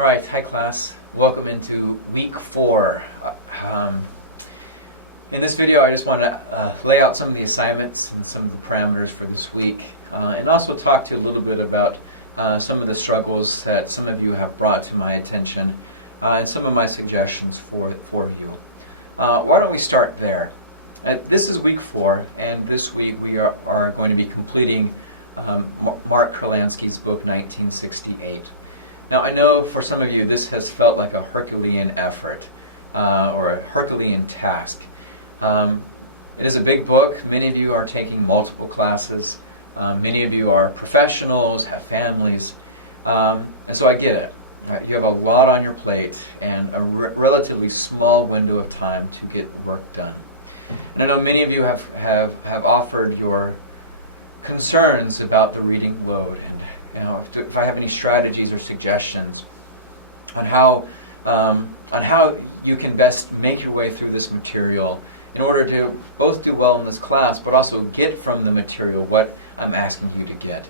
All right, hi class. Welcome into week 4. In this video, I just want to lay out some of the assignments and some of the parameters for this week, and also talk to you a little bit about some of the struggles that some of you have brought to my attention, and some of my suggestions for you. Why don't we start there? This is week 4, and this week we are going to be completing Mark Kurlansky's book, 1968. Now, I know for some of you this has felt like a Herculean effort, or a Herculean task. It is a big book. Many of you are taking multiple classes. Many of you are professionals, have families, and so I get it. Right? You have a lot on your plate and a relatively small window of time to get the work done. And I know many of you have offered your concerns about the reading load, and if I have any strategies or suggestions on how you can best make your way through this material in order to both do well in this class, but also get from the material what I'm asking you to get.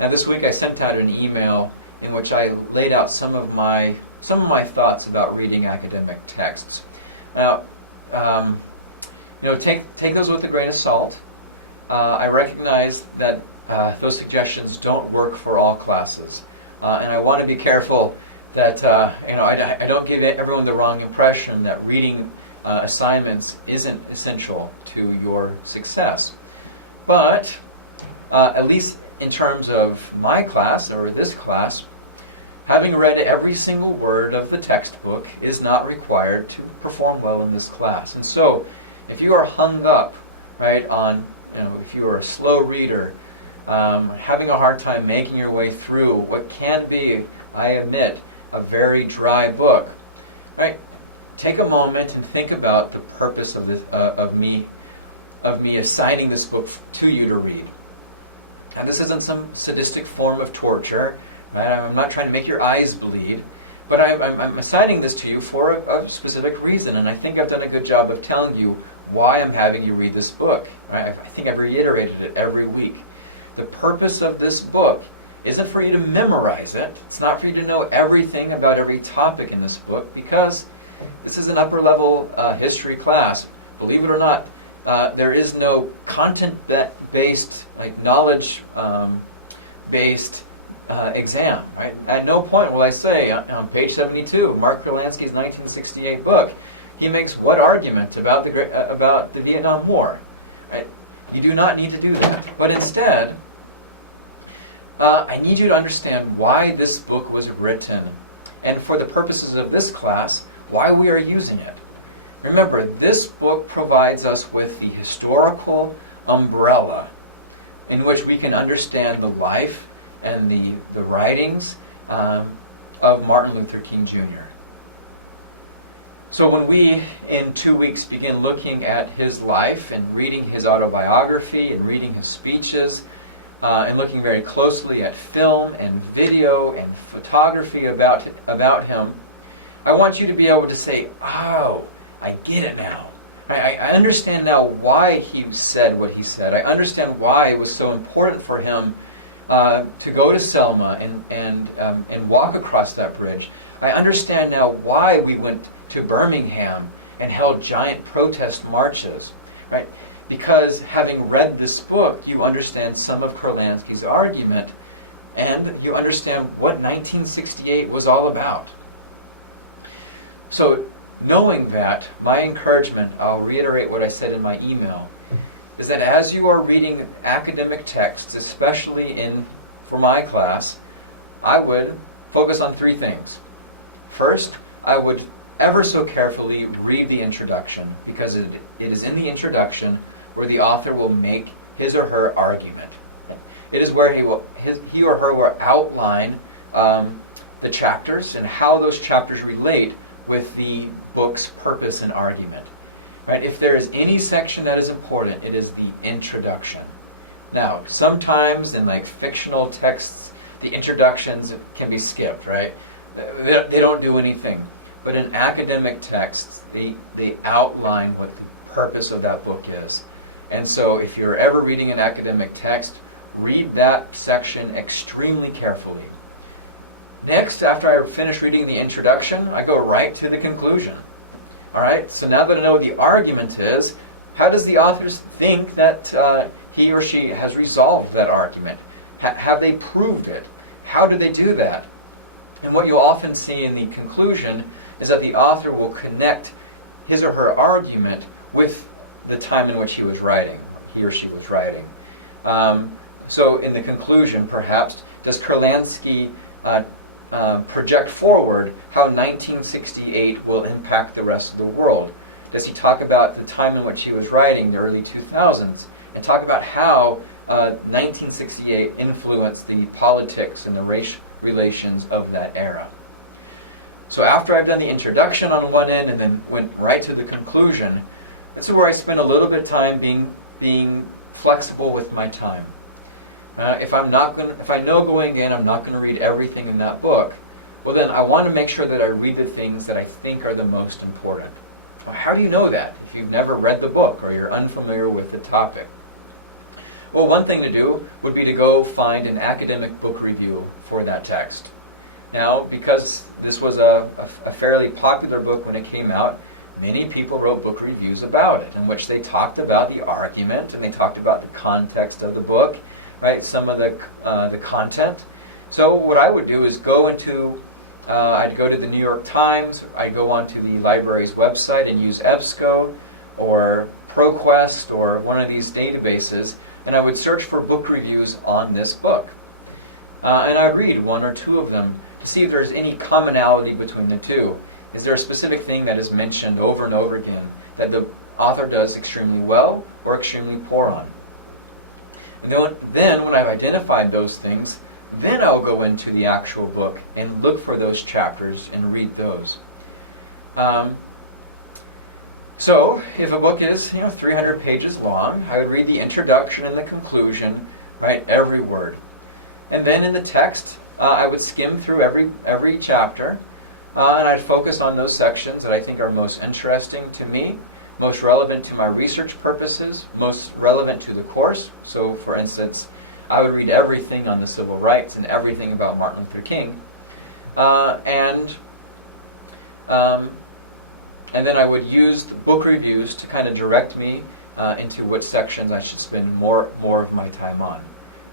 Now, this week I sent out an email in which I laid out some of my thoughts about reading academic texts. Now, take those with a grain of salt. I recognize that those suggestions don't work for all classes, and I want to be careful that I don't give everyone the wrong impression that reading assignments isn't essential to your success. But at least in terms of my class, or this class, having read every single word of the textbook is not required to perform well in this class. And so, if you are hung up, right, on, if you are a slow reader, having a hard time making your way through what can be, I admit, a very dry book, right? Take a moment and think about the purpose of this, of me assigning this book to you to read. And this isn't some sadistic form of torture, right? I'm not trying to make your eyes bleed, but I'm assigning this to you for a specific reason, and I think I've done a good job of telling you why I'm having you read this book. Right? I think I've reiterated it every week. The purpose of this book isn't for you to memorize it. It's not for you to know everything about every topic in this book, because this is an upper-level history class. Believe it or not, there is no content-based, knowledge-based exam. Right? At no point will I say, on page 72, Mark Kurlansky's 1968 book, he makes what argument about the Vietnam War? Right? You do not need to do that. But instead, I need you to understand why this book was written, and for the purposes of this class, why we are using it. Remember, this book provides us with the historical umbrella in which we can understand the life and the writings of Martin Luther King Jr. So when we, in 2 weeks, begin looking at his life and reading his autobiography and reading his speeches, and looking very closely at film and video and photography about him, I want you to be able to say, oh, I get it now. I understand now why he said what he said. I understand why it was so important for him to go to Selma and walk across that bridge. I understand now why we went to Birmingham and held giant protest marches. Right? Because having read this book, you understand some of Kurlansky's argument, and you understand what 1968 was all about. So, knowing that, my encouragement, I'll reiterate what I said in my email, is that as you are reading academic texts, especially for my class, I would focus on 3 things. First, I would ever so carefully read the introduction, because it is in the introduction where the author will make his or her argument. It is where he or her will outline the chapters and how those chapters relate with the book's purpose and argument. Right? If there is any section that is important, it is the introduction. Now, sometimes in fictional texts, the introductions can be skipped, right? They don't do anything. But in academic texts, they outline what the purpose of that book is. And so if you're ever reading an academic text, read that section extremely carefully. Next, after I finish reading the introduction, I go right to the conclusion. All right, so now that I know what the argument is, how does the author think that he or she has resolved that argument? Have they proved it? How do they do that? And what you'll often see in the conclusion is that the author will connect his or her argument with the time in which he or she was writing. So in the conclusion, perhaps, does Kurlansky project forward how 1968 will impact the rest of the world? Does he talk about the time in which he was writing, the early 2000s, and talk about how 1968 influenced the politics and the race relations of that era? So after I've done the introduction on one end and then went right to the conclusion, that's where I spend a little bit of time being flexible with my time. If I know going in I'm not going to read everything in that book, well then I want to make sure that I read the things that I think are the most important. Well, how do you know that if you've never read the book or you're unfamiliar with the topic? Well, one thing to do would be to go find an academic book review for that text. Now, because this was a fairly popular book when it came out, many people wrote book reviews about it, in which they talked about the argument and they talked about the context of the book, right? Some of the content. So what I would do is I'd go to the New York Times, I'd go onto the library's website and use EBSCO or ProQuest or one of these databases, and I would search for book reviews on this book. And I'd read one or two of them to see if there's any commonality between the two. Is there a specific thing that is mentioned over and over again that the author does extremely well or extremely poor on? And then when I've identified those things, then I'll go into the actual book and look for those chapters and read those. So if a book is 300 pages long, I would read the introduction and the conclusion, right, every word. And then in the text, I would skim through every chapter, and I'd focus on those sections that I think are most interesting to me, most relevant to my research purposes, most relevant to the course. So, for instance, I would read everything on the civil rights and everything about Martin Luther King, and then I would use the book reviews to kind of direct me into which sections I should spend more of my time on.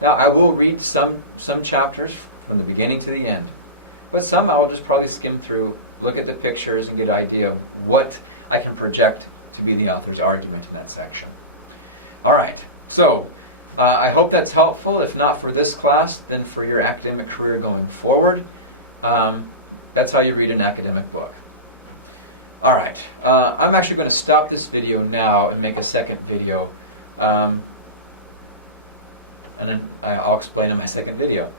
Now, I will read some chapters from the beginning to the end, but some I will just probably skim through, look at the pictures, and get an idea of what I can project to be the author's argument in that section. All right, so I hope that's helpful. If not for this class, then for your academic career going forward. That's how you read an academic book. All right, I'm actually going to stop this video now and make a second video. And then I'll explain in my second video.